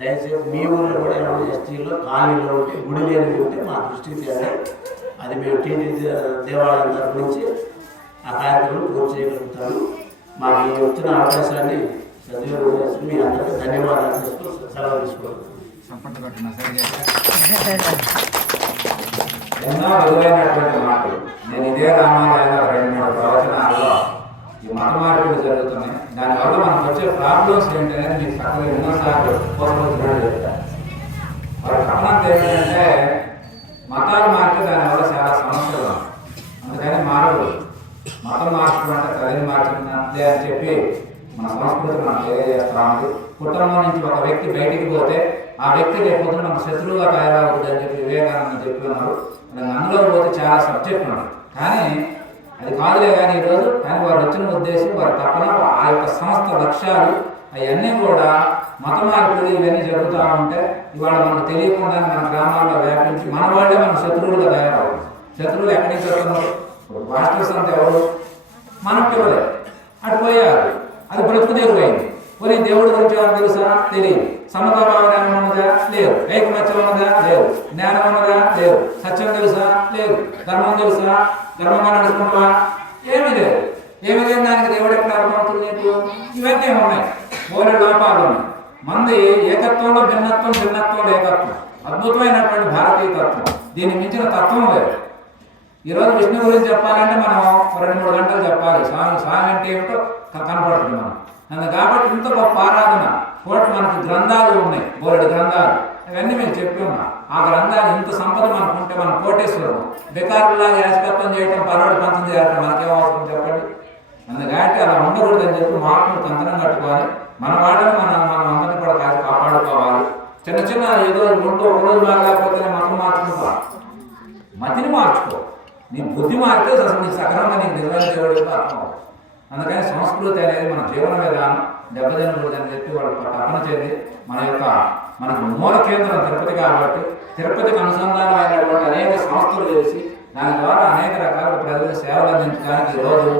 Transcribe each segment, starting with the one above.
దయచేసి మీ ఊళ్ళో కూడా ఏమైనా ఎస్టీలో కాలనీలో ఉంటే గుడి లేని ఉంటే మా దృష్టికి తేండి. అది మేము టీటీ దేవాలయం తరఫు నుంచి ఆ కార్యక్రమం పూర్తి చేయగలుగుతాము. మాకు ఈ వచ్చిన అవకాశాన్ని సద్వినియోగం చేసి మీ అందరికీ ధన్యవాదాలు చేస్తూ సెలవు తీసుకోవాలి. ఎన్నో విలువైనటువంటి మాటలు. నేను ఇదే రామాలయంలో 2-3 ప్రవచనాల్లో ఈ మత మార్పులు జరుగుతున్నాయి. దానివల్ల మనకు వచ్చే ప్రాబ్లమ్స్ ఏంటనేది మీకు చక్కగా ఎన్నోసార్లు పోషించారు చెప్తారు. వారి కారణం ఏంటంటే మతాలు మారితే దానివల్ల చాలా సమస్యలు ఉన్నాయి. అందుకని మారదు. మతం మార్చడం అంటే తల్లిని మార్చే అని చెప్పి మన సంస్కృతి మనం తెలియజేస్తా ఉంది. కుటుంబం నుంచి ఒక వ్యక్తి బయటికి పోతే ఆ వ్యక్తి రేపు మనకు శత్రువుగా తయారవుతుంది అని చెప్పి వివేకానంద చెప్పి ఉన్నారు. అందులో పోతే చాలా సబ్జెక్ట్ ఉన్నాయి. కానీ అది కాదులే కానీ ఈరోజు కానీ వారు వచ్చిన ఉద్దేశం వారి తప్పన ఆ యొక్క సంస్థ లక్ష్యాలు అవన్నీ కూడా మత మార్పులు ఇవన్నీ జరుగుతూ ఉంటే ఇవాళ మనకు తెలియకుండా మన గ్రామాల్లో వ్యాపించి మన వాళ్ళే మన శత్రువులుగా తయారవుతుంది. శత్రువులు ఎక్కడి నుంచి వస్తున్నారు? మాస్టర్స్ అంతా ఎవరు? మనం పిల్లలే అటు పోయారు. అది బ్రతుకు తెరువైంది. పోనీ దేవుడి గురించి ఎవరు తెలుసా? తెలియదు. సమతాభావం ఉన్నదా? లేదు. ఐకమత్యం ఉన్నదా? లేదు. జ్ఞానం ఉన్నదా? లేదు. సత్యం తెలుసా? లేదు. ధర్మం తెలుసా? ధర్మంగా నడుచుకుంటావా? ఏమీ లేదు. ఏమి లేదు. దానికి దేవుడు ఎక్కడ అర్థమవుతుంది నీకు? ఇవన్నీ ఉన్నాయి. మూడు లోపాలు ఉన్నాయి. మంది ఏకత్వంలో భిన్నత్వం, భిన్నత్వంలో ఏకత్వం. అద్భుతమైనటువంటి భారతీయ తత్వం. దీన్ని మించిన తత్వం లేదు. ఈరోజు విష్ణు గురించి చెప్పాలంటే మనం 2-3 గంటలు చెప్పాలి. స్వామి అంటే ఏమిటో కనపడుతుంది మనం. కాబట్టి ఇంత గొప్ప ఆరాధన మనకు గ్రంథాలు ఉన్నాయి. 3 గ్రంథాలు అవన్నీ మేము చెప్పి ఉన్నాం. ఆ గ్రంథాలు ఇంత సంపద మనకు ఉంటే మనం కోటేశ్వరం బెకారులాగా యాస్కత్వం చేయటం, పర్వాడు పంచం చేయటం మనకేం అవసరం చెప్పండి. అందుకంటే అలా ఉండకూడదని చెప్పి మార్పులు కంకణం కట్టుకోవాలి. మన వాళ్ళని మనం అందరినీ కూడా కాపాడుకోవాలి. చిన్న చిన్న ఏదో ఉంటూ ఒక రోజు బాగాలేకపోతే మతం మార్చుకుంటా. మతిని మార్చుకో. నీ బుద్ధి మారితే అసలు నీ సక్రమంగా నీకు నిజమైన దేవుడిగా అర్థం. అందుకని సంస్కృతి అనేది మన జీవన విధానం దెబ్బతినకూడదని చెప్పి వాళ్ళు తపన చెంది మనకు మూల కేంద్రం తిరుపతి కాబట్టి తిరుపతికి అనుసంధానమైనటువంటి అనేక సంస్థలు చేసి దాని ద్వారా అనేక రకాల ప్రజలకు సేవలు అందించడానికి ఈరోజు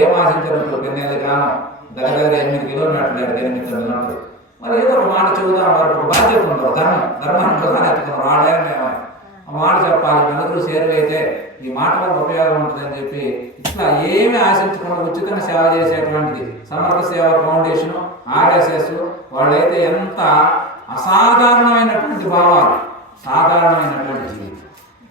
ఏం ఆశించినప్పుడు 10 గ్రామం దగ్గర 8 కిలోమీటర్లు 8 కిలోమీటర్లు మరి ఏదో ఒక మాట చెబుదాం. వారికి బాధ్యత ఉండవు. ధర్మాన్ని ప్రధాన ఎత్తుకున్నారు. ఆడమే ఆ మాట చెప్పాలి. నలుగురు సేరువైతే ఈ మాట వల్ల ఉపయోగం ఉంటుందని చెప్పి ఇట్లా ఏమి ఆశించకుండా ఉచితంగా సేవ చేసేటువంటిది సమర్థ సేవ ఫౌండేషన్, RSS వాళ్ళైతే ఎంత అసాధారణమైనటువంటి భావాలు, సాధారణమైనటువంటి జీవితం,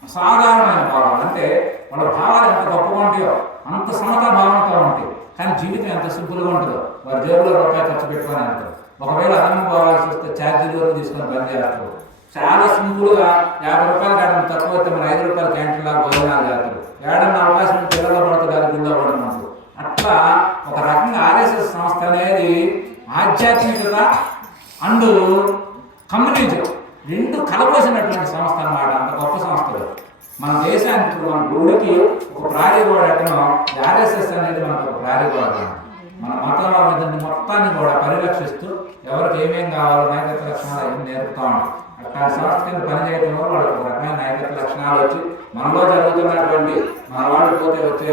అసాధారణమైన భావాలు అంటే వాళ్ళ భావాలు ఎంత గొప్పగా ఉంటాయో అంత సమత భావంతో ఉంటాయి. కానీ జీవితం ఎంత సింపుల్గా ఉంటుందో వారి జేబులో రూపాయలు ఖర్చు పెట్టుకొని అంటారు. ఒకవేళ అదనం పోవాల్సి వస్తే ఛార్జీల వరకు తీసుకొని బంద్ చేస్తారు. చాలా సింపుల్గా 50 రూపాయలు కావడం తక్కువ అయితే మన 5 రూపాయల క్యాంటీన్ లాగా భోజనాలు చేస్తారు. ఏడన్నా అవకాశం పిల్లల్లో పడుతుంది గుండె పడమంటారు. అట్లా ఒక రకంగా RSS సంస్థ అనేది ఆధ్యాత్మికత అండ్ కమ్యూనిజం 2 కలబోసినటువంటి సంస్థ అన్నమాట. అంత గొప్ప సంస్థలు మన దేశానికి మన గుడికి ఒక ప్రారీ గోడ ఎట్టనో RSS అనేది మనకు ఒక ప్రారీ గోడ. మన మతంలో మొత్తాన్ని కూడా పరిరక్షిస్తూ ఎవరికి ఏమేం కావాలో నాయకత్వ లక్షణాలు ఏమి నేర్పుతా ఉంటాం. అట్లా సంస్థ కింద పనిచేయడం వల్ల వాళ్ళకి ఒక రకమైన నాయకత్వ లక్షణాలు వచ్చి మనలో జరుగుతున్నటువంటి మన వాళ్ళు పోతే వచ్చే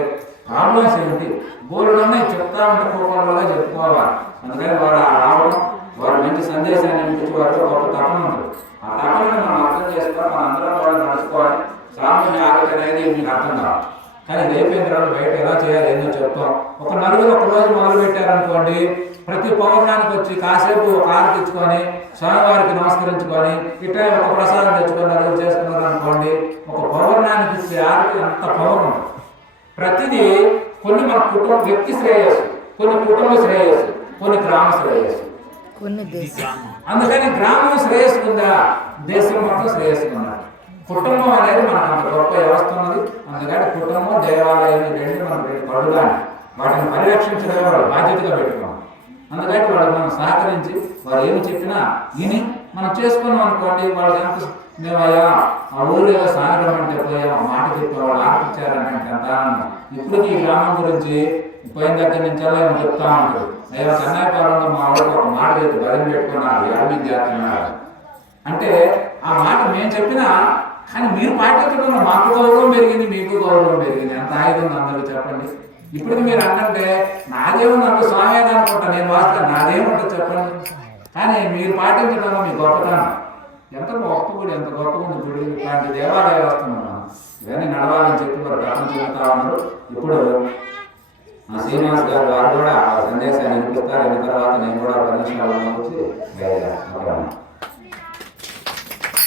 ప్రాబ్లమ్స్ ఏంటి గోల్లోనే చెప్తా ఉంటే పోవడంలో చెప్పుకోవాలి. అందుకని వాడు రావడం వాడు మంచి సందేశాన్ని అనిపించి వారితో గొప్ప తపన ఉంటుంది. ఆ తపనని మనం అర్థం చేసుకోవాలి. మన అందరం కూడా నడుచుకోవాలి. సామాన్య ఆలోచన అనేది మీకు అర్థం కావాలి. కానీ రేపేంద్రాలు బయట ఎలా చేయాలి ఏందో చెప్తాం. ఒక నలుగురు ఒక రోజు మొదలు పెట్టారనుకోండి, ప్రతి పౌర్ణానికి వచ్చి కాసేపు ఒక ఆరు తెచ్చుకొని స్వామివారికి నమస్కరించుకొని ఇట్లా ఒక ప్రసాదం తెచ్చుకొని నలుగురు చేసుకున్నారు అనుకోండి, ఒక పౌర్ణానికి ఇచ్చే ఆరుకి అంత పవర్ ఉంటుంది. ప్రతిదీ కొన్ని మన వ్యక్తి శ్రేయస్సు, కొన్ని కుటుంబ శ్రేయస్సు, కొన్ని గ్రామ శ్రేయస్సు. అందుకని గ్రామం శ్రేయస్సు ఉందా, దేశం మొత్తం శ్రేయస్సు ఉందా. కుటుంబం అనేది మనకు అంత గొప్ప వ్యవస్థ ఉన్నది. అందుకని కుటుంబం దేవాలయం 2 మనం 2 పడుగా వాటిని పరిరక్షించడం వాళ్ళు బాధ్యతగా పెట్టుకోవాలి. అందుకని వాళ్ళు మనం సహకరించి వారు ఏమి చెప్పినా విని మనం చేసుకున్నాం అనుకోండి. వాళ్ళు ఎంత మేమయ్యా ఆ ఊళ్ళో ఏదో సాయంత్రం అంటే పోయా మాట చెప్పేవాళ్ళు ఆర్పించారంటే ఎంత ఆనందం. ఇప్పటికీ ఈ గ్రామం గురించి పోయిన దగ్గర నుంచి ఏమో చెప్తా ఉంటారు. అయ్యా చెన్నైపాలెంలో మా వాళ్ళకి ఒక మాట చెప్పి బలం పెట్టుకున్నారు, యాభై చేస్తున్నారు అంటే ఆ మాట మేము చెప్పినా కానీ మీరు పాటించడంలో మాకు గౌరవం పెరిగింది, మీకు గౌరవం పెరిగింది. ఎంత ఆయుధం అందరూ చెప్పండి. ఇప్పటికి మీరు అంటే నాదేముంది అంటే స్వామి అనుకుంటా, నేను వాస్తవం నాదేముంటుంది చెప్పండి. కానీ మీరు పాటించడంలో మీ గొప్పతనం ఎంత గొప్ప గుడి, ఎంత గొప్ప ఉంది గుడి. ఇట్లాంటి దేవాలయాలు వస్తున్నాం ఇవన్నీ నడవాలని చెప్పి వారు ప్రపంచం చెప్తా ఉన్నారు. ఇప్పుడు శ్రీనివాస్ గారు వారు కూడా ఆ సందేశాన్ని వినిపిస్తారు. అయిన తర్వాత నేను కూడా 10 నిమిషాలు వచ్చి